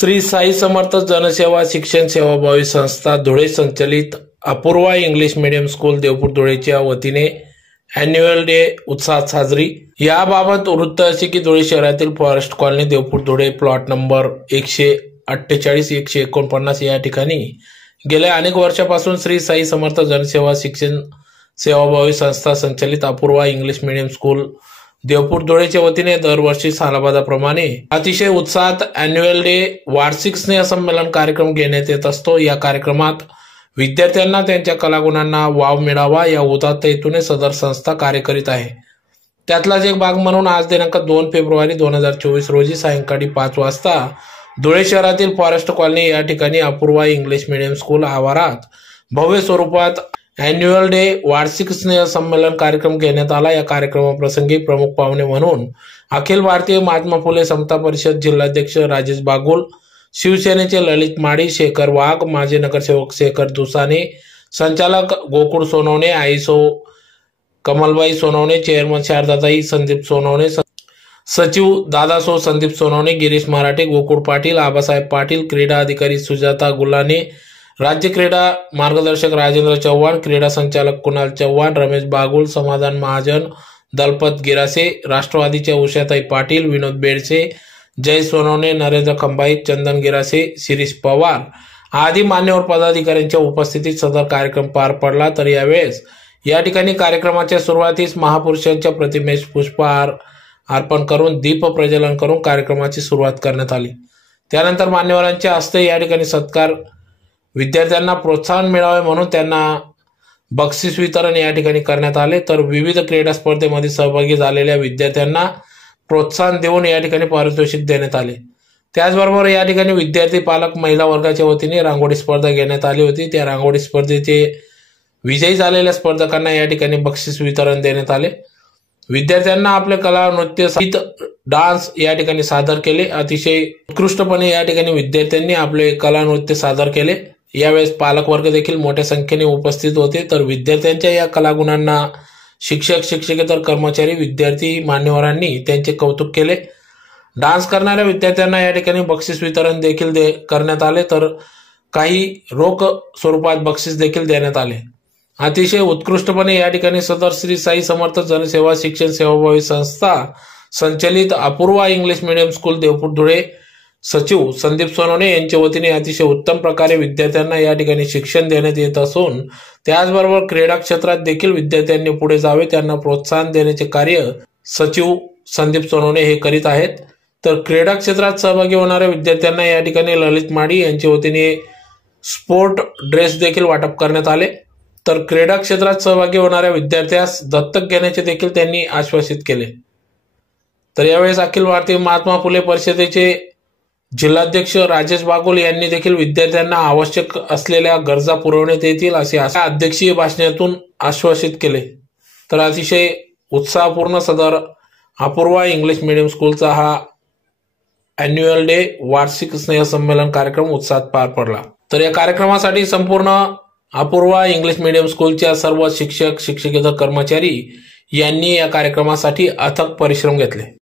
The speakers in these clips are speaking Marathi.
श्री साई समर्थ जनसेवा शिक्षण सेवाभावी संस्था धुळे संचलित Apurva English medium school Deopur धुळेच्या वतीने अॅन्युअल डे उत्साहात साजरी. याबाबत वृत्त असे की धुळे शहरातील forest colony Deopur Dhule plot number एकशे अठ्ठेचाळीस एकशे एकोणपन्नास या ठिकाणी गेल्या अनेक वर्षापासून श्री साई समर्थ जनसेवा शिक्षण सेवाभावी संस्था संचलित Apurva English medium school Deopur धुळेच्या वतीने दरवर्षी सालाबादाप्रमाणे अतिशय उत्साहात अॅन्युअल डे वार्षिक स्नेहसंमेलन कार्यक्रम घेण्यात येत असतो. या कार्यक्रमात विद्यार्थ्यांना त्यांच्या कलागुणांना वाव मिळावा या उदात्त हेतूने सदर संस्था कार्य करीत आहे. त्यातलाच एक भाग म्हणून आज दिनांक दोन फेब्रुवारी दोन हजार चोवीस रोजी सायंकाळी पाच वाजता धुळे शहरातील फॉरेस्ट कॉलनी या ठिकाणी अपूर्वा इंग्लिश मीडियम स्कूल आवारात भव्य स्वरूपात अॅन्युअल डे वार्षिक स्नेह संमेलन कार्यक्रम घेण्यात आला. या कार्यक्रमाप्रसंगी प्रमुख पाहुणे म्हणून अखिल भारतीय महात्मा फुले समता परिषद जिल्हाध्यक्ष राजेश बागुल शिवसेनेचे ललित माडी शेखर वाघ माजी नगरसेवक शेखर दुसाने संचालक गोकुळ सोनवणे आईसो कमलबाई सोनवणे चेअरमन शारदाताई संदीप सोनवणे सचिव दादासो संदीप सोनवणे गिरीश मराठे गोकुळ पाटील आबासाहेब पाटील क्रीडा अधिकारी सुजाता गुलाने राज्य क्रीडा मार्गदर्शक राजेंद्र चव्हाण क्रीडा संचालक कुणाल चव्हाण रमेश बागुल समाधान महाजन दलपत गिरासे राष्ट्रवादीच्या उषाताई पाटील विनोद बेडसे जय सोनवणे नरेंद्र खंबाई चंदन गिरासे शिरीष पवार आदी मान्यवर पदाधिकाऱ्यांच्या उपस्थितीत सदर कार्यक्रम पार पडला. तर यावेळेस या ठिकाणी कार्यक्रमाच्या सुरुवातीस महापुरुषांच्या प्रतिमेस पुष्पहार अर्पण करून दीप प्रज्वलन करून कार्यक्रमाची सुरुवात करण्यात आली. त्यानंतर मान्यवरांच्या हस्ते या ठिकाणी सत्कार विद्यार्थ्यांना प्रोत्साहन मिळावे म्हणून त्यांना बक्षीस वितरण या ठिकाणी करण्यात आले. तर विविध क्रीडा स्पर्धेमध्ये सहभागी झालेल्या विद्यार्थ्यांना प्रोत्साहन देऊन या ठिकाणी पारितोषिक देण्यात आले. त्याचबरोबर या ठिकाणी विद्यार्थी पालक महिला वर्गाच्या वतीने रांगोळी स्पर्धा घेण्यात आली होती. त्या रांगोळी स्पर्धेचे विजयी झालेल्या स्पर्धकांना या ठिकाणी बक्षीस वितरण देण्यात आले. विद्यार्थ्यांना आपले कला नृत्य संगीत डान्स या ठिकाणी सादर केले. अतिशय उत्कृष्टपणे या ठिकाणी विद्यार्थ्यांनी आपले कला नृत्य सादर केले. यावेळेस पालकवर्ग देखील मोठ्या संख्येने उपस्थित होते. तर विद्यार्थ्यांच्या या कलागुणांना शिक्षक शिक्षकेतर कर्मचारी विद्यार्थी मान्यवरांनी त्यांचे कौतुक केले. डान्स करणाऱ्या विद्यार्थ्यांना या ठिकाणी बक्षीस वितरण देखील दे करण्यात आले. तर काही रोख स्वरूपात बक्षीस देखील देण्यात आले. अतिशय उत्कृष्टपणे या ठिकाणी सदर श्री साई समर्थ जनसेवा शिक्षण सेवाभावी संस्था संचलित Apurva English medium school Deopur Dhule सचिव संदीप सोनवणे यांच्या वतीने अतिशय उत्तम प्रकारे विद्यार्थ्यांना या ठिकाणी शिक्षण देण्यात येत असून त्याचबरोबर क्रीडा क्षेत्रात देखील विद्यार्थ्यांनी पुढे जावे त्यांना प्रोत्साहन देण्याचे कार्य सचिव संदीप सोनवणे हे करीत आहेत. तर क्रीडा क्षेत्रात सहभागी होणाऱ्या विद्यार्थ्यांना या ठिकाणी ललित माडी यांच्या वतीने स्पोर्ट ड्रेस देखील वाटप करण्यात आले. तर क्रीडा क्षेत्रात सहभागी होणाऱ्या विद्यार्थ्यास दत्तक घेण्याचे देखील त्यांनी आश्वासित केले. तर यावेळेस अखिल भारतीय महात्मा फुले परिषदेचे जिल्हाध्यक्ष राजेश बागुल यांनी देखील विद्यार्थ्यांना आवश्यक असलेल्या गरजा पुरवण्यात येतील असे अशा अध्यक्षीय भाषणातून आश्वासित केले. तर अतिशय उत्साहपूर्ण सदर अपूर्वा इंग्लिश मीडियम स्कूलचा हा अॅन्युअल डे वार्षिक स्नेहसंमेलन कार्यक्रम उत्साहात पार पडला. तर या कार्यक्रमासाठी संपूर्ण अपूर्वा इंग्लिश मीडियम स्कूलच्या सर्व शिक्षक शिक्षकेतर कर्मचारी यांनी या कार्यक्रमासाठी अथक परिश्रम घेतले.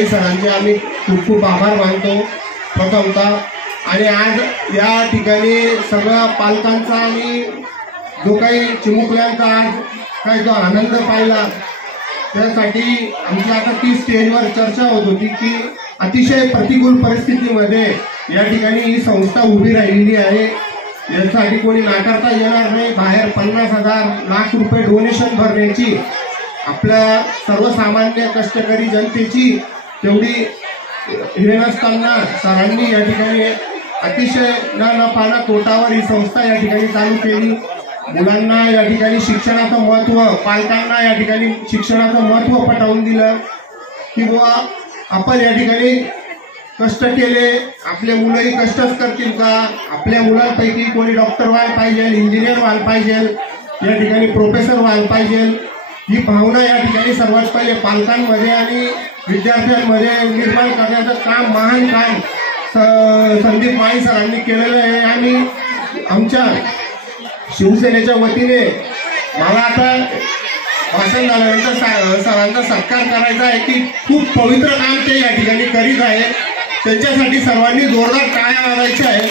माळी सरांचे आम्ही खूप खूप आभार मानतो. प्रथमता आणि आज या ठिकाणी सगळ्या पालकांचा आणि जो काही चिमुकल्यांचा आज काही जो आनंद पाहिला त्यासाठी आमची आता ती स्टेजवर चर्चा होत होती की अतिशय प्रतिकूल परिस्थितीमध्ये या ठिकाणी ही संस्था उभी राहिलेली आहे. यासाठी कोणी नाकारता येणार नाही. बाहेर पन्नास हजार लाख रुपये डोनेशन भरण्याची आपल्या सर्वसामान्य कष्टकरी जनतेची तेवढी हे नसताना सरांनी या ठिकाणी अतिशय न नफा तोटावर ही संस्था या ठिकाणी चालू केली. मुलांना या ठिकाणी शिक्षणाचं महत्त्व पालकांना या ठिकाणी शिक्षणाचं महत्त्व पटवून दिलं की बुवा आपण या ठिकाणी कष्ट केले आपले मुलंही कष्टच करतील का? आपल्या मुलांपैकी कोणी डॉक्टर व्हायला पाहिजे इंजिनियर व्हायला पाहिजे या ठिकाणी प्रोफेसर व्हायला पाहिजे. ही भावना या ठिकाणी सर्वात पहिले पालकांमध्ये आणि विद्यार्थ्यांमध्ये निर्माण करण्याचं काम महान काम स- संदीप माई सरांनी केलेलं आहे आणि आमच्या शिवसेनेच्या वतीने मला आता भाषण झाल्यानंतर सरांचा सत्कार करायचा आहे की खूप पवित्र काम ते या ठिकाणी करीत आहे. त्यांच्यासाठी सर्वांनी जोरदार टाळ्या मारायच्या आहे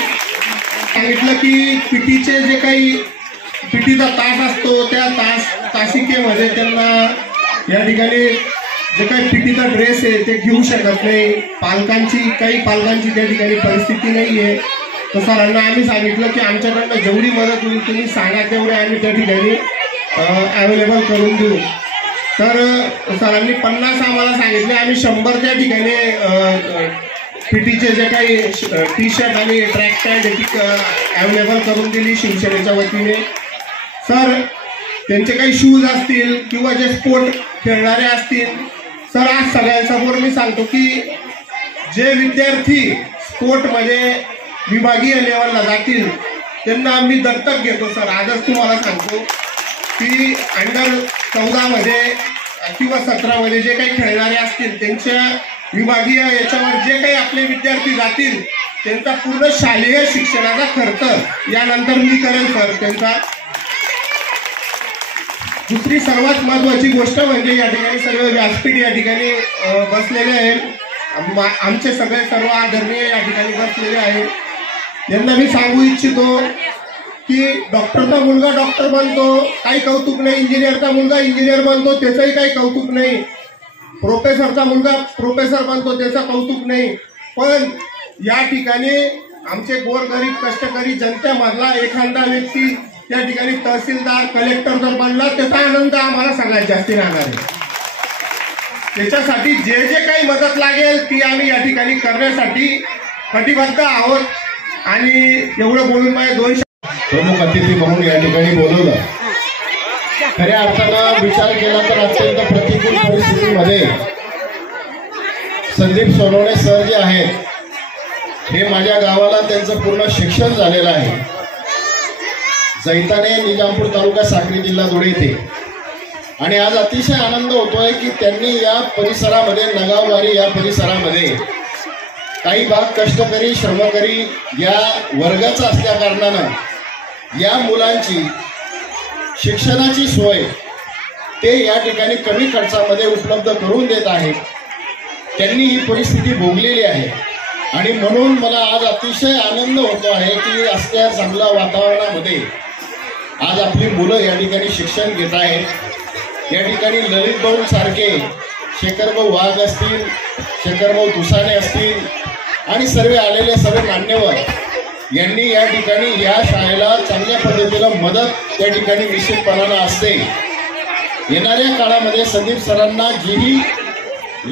सांगितलं की पिटीचे जे काही पिटीचा तास असतो त्या तास तासिकेमध्ये त्यांना या ठिकाणी जे काही पिटीचा ड्रेस आहे ते घेऊ शकत नाही. पालकांची काही पालकांची त्या ठिकाणी परिस्थिती नाही आहे तर सरांना आम्ही सांगितलं की आमच्याकडनं जेवढी मदत होईल तुम्ही सांगा तेवढे आम्ही त्या ठिकाणी अवेलेबल करून देऊ. तर सरांनी पन्नास आम्हाला सांगितले. आम्ही शंभर त्या ठिकाणी पिटीचे जे काही टी शर्ट आणि ट्रॅक पॅन्ट ती अवेलेबल करून दिली शिवसेनेच्या वतीने. सर त्यांचे काही शूज असतील किंवा जे स्पोर्ट खेळणारे असतील सर आज सगळ्यांसमोर मी सांगतो की जे विद्यार्थी स्पोर्टमध्ये विभागीय लेवलला जातील त्यांना आम्ही दत्तक घेतो सर. आजच तुम्हाला सांगतो की अंडर चौदामध्ये किंवा सतरामध्ये जे काही खेळणारे असतील त्यांच्या विभागीय याच्यावर जे काही आपले विद्यार्थी जातील त्यांचा पूर्ण शालेय शिक्षणाचा खर्च यानंतर मी करेन सर. त्यांचा दुसरी सर्वात महत्वाची गोष्ट म्हणजे या ठिकाणी सर्व व्यासपीठ या ठिकाणी बसलेले आहेत. आमचे सगळे सर्व आदरणीय या ठिकाणी बसलेले आहेत. यांना मी सांगू इच्छितो की डॉक्टरचा मुलगा डॉक्टर बनतो काही कौतुक नाही. इंजिनियरचा मुलगा इंजिनियर बनतो त्याचंही काही कौतुक नाही. प्रोफेसरचा मुलगा प्रोफेसर बनतो त्याचं कौतुक नाही. पण या ठिकाणी आमचे गोरगरीब कष्टकरी जनतेमधला एखादा व्यक्ती त्या ठिकाणी तहसीलदार कलेक्टर जर बनला त्याचा आनंद आम्हाला सगळ्यात जास्ती राहणार आहे. त्याच्यासाठी जे जे काही मदत लागेल ती आम्ही या ठिकाणी करण्यासाठी कटिबद्ध आहोत. आणि एवढं बोलून माझे दोन प्रमुख अतिथी म्हणून या ठिकाणी बोलवलं. खऱ्या अर्थानं विचार केला तर अत्यंत प्रतिकूल परिस्थितीमध्ये संदीप सोनवणे सर जे आहेत हे माझ्या गावाला त्यांचं पूर्ण शिक्षण झालेलं आहे. जैताने निजामपूर तालुका साक्री जिल्हा धुळे येथे. आणि आज अतिशय आनंद होतोय की त्यांनी या परिसरामध्ये नगाववारी या परिसरामध्ये काही भाग कष्टकरी श्रमकरी या वर्गाचा असल्या कारणानं या मुलांची शिक्षणाची सोय ते या ठिकाणी कमी खर्चामध्ये उपलब्ध करून देत आहेत. त्यांनी ही परिस्थिती भोगलेली आहे. आणि म्हणून मला आज अतिशय आनंद होतो आहे की असल्या चांगल्या वातावरणामध्ये आज आपली मुलं या ठिकाणी शिक्षण घेत आहेत. या ठिकाणी ललित भाऊ सारखे शेखरभाऊ वाघ असतील शेखरभाऊ दुसाने असतील आणि सर्व आलेले सर्व मान्यवर यांनी या ठिकाणी या शाळेला चांगल्या पद्धतीला मदत त्या ठिकाणी निश्चितपणानं असते. येणाऱ्या काळामध्ये संदीप सरांना जीही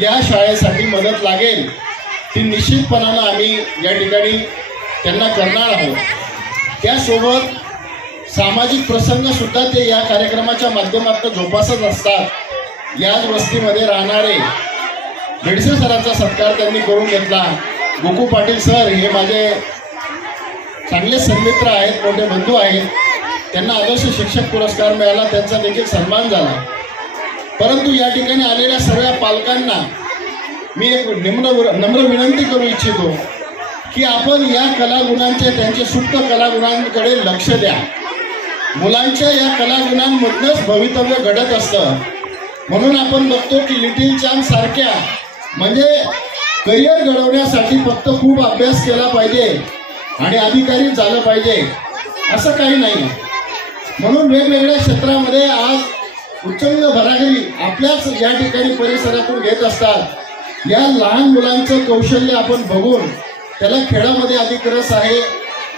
या शाळेसाठी मदत लागेल ती निश्चितपणानं आम्ही या ठिकाणी त्यांना करणार आहोत. त्यासोबत सामाजिक प्रसंग सुद्धा ते या कार्यक्रमाच्या माध्यमातून जोपासत असतात. याच वस्तीमध्ये राहणारे बेडसे सरांचा सत्कार त्यांनी करून घेतला. गोकू पाटील सर हे माझे चांगले सन्मित्र आहेत मोठे बंधू आहेत. त्यांना आदर्श शिक्षक पुरस्कार मिळाला त्यांचा देखील सन्मान झाला. परंतु या ठिकाणी आलेल्या सर्व पालकांना मी एक निम्न नम्र विनंती करू इच्छितो की आपण या कलागुणांचे त्यांचे सुप्त कलागुणांकडे लक्ष द्या. मुलांच्या या कलागुणांमधनंच भवितव्य घडत असतं. म्हणून आपण बघतो की लिटिल चॅम्प सारख्या म्हणजे करिअर घडवण्यासाठी फक्त खूप अभ्यास केला पाहिजे आणि अधिकारी झालं पाहिजे असं काही नाही. म्हणून वेगवेगळ्या क्षेत्रामध्ये आज उच्चंग भरागरी आपल्याच या ठिकाणी परिसरातून घेत असतात. या लहान मुलांचं कौशल्य आपण बघून त्याला खेळामध्ये अधिक रस आहे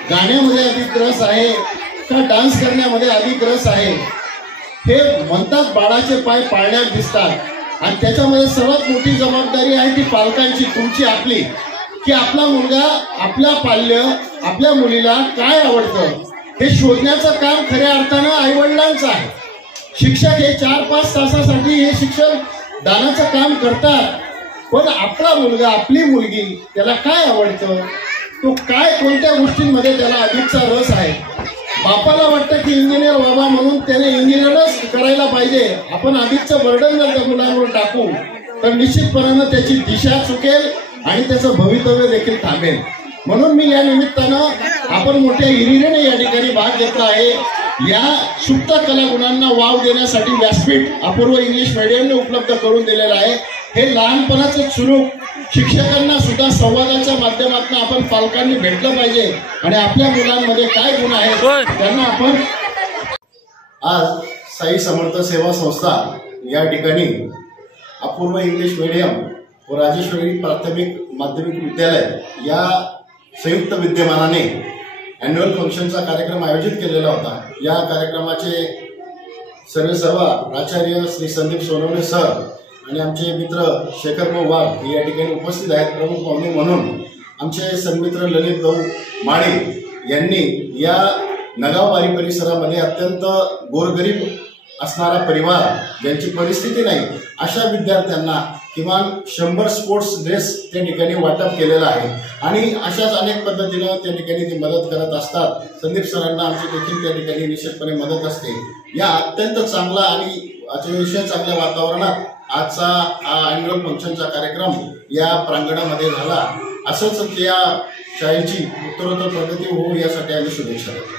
गाण्यामध्ये अधिक रस आहे का डान्स करण्यामध्ये अधिक रस आहे. हे म्हणतात बाळाचे पाय पाळण्यात दिसतात. आणि त्याच्यामध्ये सर्वात मोठी जबाबदारी आहे ती पालकांची तुमची आपली. की आपला मुलगा आपल्या पाल्य आपल्या मुलीला काय आवडतं? हे शोधण्याचं काम खऱ्या अर्थानं आईवडिलांचं आहे. शिक्षक हे चार पाच तासासाठी हे शिक्षक दानाचं काम करतात. पण आपला मुलगा आपली मुलगी त्याला काय आवडतं? तो काय कोणत्या गोष्टींमध्ये त्याला अधिकचा रस आहे? बापाला वाटतं की इंजिनियर व्हावा म्हणून त्याने इंजिनियरच करायला पाहिजे. आपण आधीचं बर्डन जर त्या मुलांवर टाकू तर निश्चितपणानं त्याची दिशा चुकेल आणि त्याचं भवितव्य देखील थांबेल. म्हणून मी या निमित्तानं आपण मोठ्या हिरिरेने या ठिकाणी भाग घेतला आहे. या सुप्त कलागुणांना वाव देण्यासाठी व्यासपीठ अपूर्व इंग्लिश मीडियमने उपलब्ध करून दिलेलं आहे. हे लहानपणाचं सुरू शिक्षकांना सुद्धा संवादाच्या माध्यमातून आपण पालकांनी भेटलं पाहिजे. आणि आपल्या मुलांमध्ये काय गुण आहेत त्यांना आपण आज साई समर्थ सेवा संस्था या ठिकाणी अपूर्व इंग्लिश मीडियम व राजेश्वरी प्राथमिक माध्यमिक विद्यालय या संयुक्त विद्यमानाने अॅन्युअल फंक्शनचा कार्यक्रम आयोजित केलेला होता. या कार्यक्रमाचे सर्व सर्व प्राचार्य श्री संदीप सोनवणे सर आणि आमचे मित्र शेखर भाऊ वाघ हे या ठिकाणी उपस्थित आहेत. प्रमुख पाहुणे म्हणून आमचे सन्मित्र ललित भाऊ माळे यांनी या नगावबारी परिसरामध्ये अत्यंत गोरगरीब असणारा परिवार ज्यांची परिस्थिती नाही अशा विद्यार्थ्यांना किमान शंभर स्पोर्ट्स ड्रेस त्या ठिकाणी वाटप केलेला आहे. आणि अशाच अनेक पद्धतीनं त्या ठिकाणी ती मदत करत असतात. संदीप सरांना आमची देखील त्या ठिकाणी निश्चितपणे मदत असते. या अत्यंत चांगला आणि अतिशय चांगल्या वातावरणात आजचा हा अॅन्युअल फंक्शनचा कार्यक्रम या प्रांगणामध्ये झाला. असंच त्या शाळेची उत्तरोत्तर प्रगती होऊ यासाठी आम्ही शुभेच्छा देतो.